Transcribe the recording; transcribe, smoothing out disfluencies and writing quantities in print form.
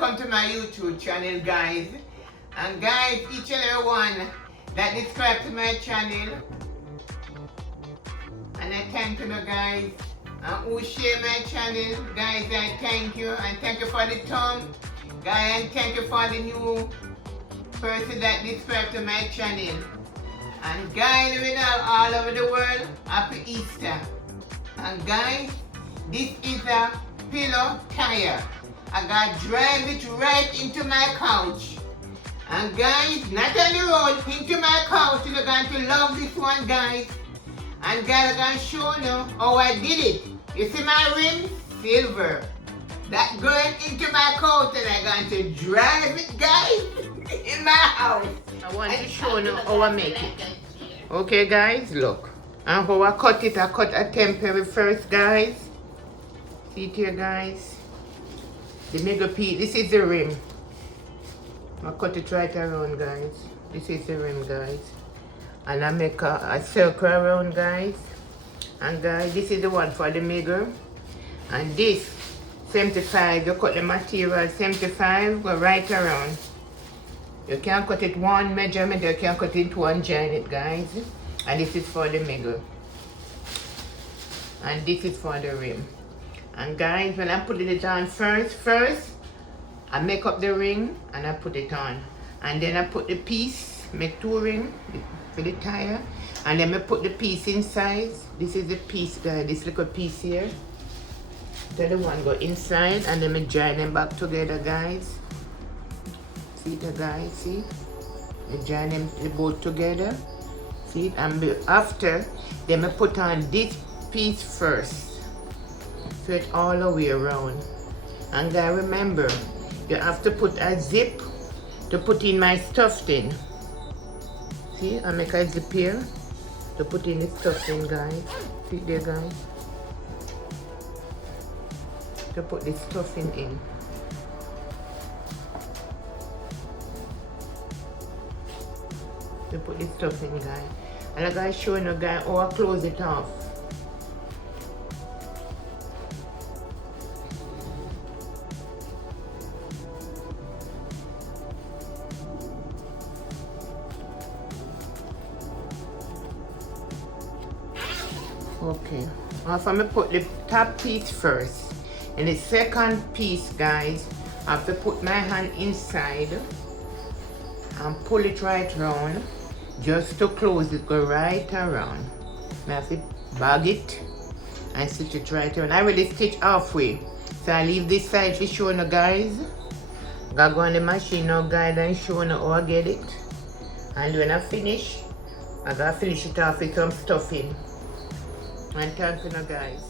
welcome to my YouTube channel, guys. And guys, each and every one that subscribe to my channel, and I thank you, guys. And who share my channel, guys, I thank you. And thank you for the thumb, guys, and thank you for the new person that subscribe to my channel. And guys, we know all over the world, happy Easter. And guys, this is a pillow tire. I got drive it right into my couch. And guys, not on the road, into my couch. You're going to love this one, guys. And guys, I'm going to show you how I did it. You see my rim? Silver. That going into my couch and I'm going to drive it, guys, in my house. I want to show you how I make it. Okay, guys, look. And how I cut it, I cut a temporary first, guys. See it here, guys. The middle piece, this is the rim. I cut it right around, guys. This is the rim, guys. And I make a circle around, guys. And guys, this is the one for the middle. And this, 75, you cut the material 75, go right around. You can cut it one measurement, you can cut it one join it, guys. And this is for the middle. And this is for the rim. And guys, when I put it on first, I make up the ring and I put it on. And then I put the piece, make two rings for the tire. And then I put the piece inside. This is the piece, guys, this little piece here. The other one go inside and then I join them back together, guys. See the guys, see? I join them both together. See? And after, then I put on this piece first. So it all the way around. And guys, remember, you have to put a zip to put in my stuff in. See, I make a zip here to put in the stuff in, guys. See there, guys? To put the stuff in. To put the stuff in, guys. And I'm going to show you, guys, how I close it off. Okay, now I'm going to put the top piece first. And the second piece, guys, I have to put my hand inside and pull it right round just to close it, go right around. I have to bag it and stitch it right around. I already stitch halfway, so I leave this side to show you, guys. I'm going to go on the machine now, guys, and show you how I get it. And when I finish, I'm going to finish it off with some stuffing. And thank you, guys.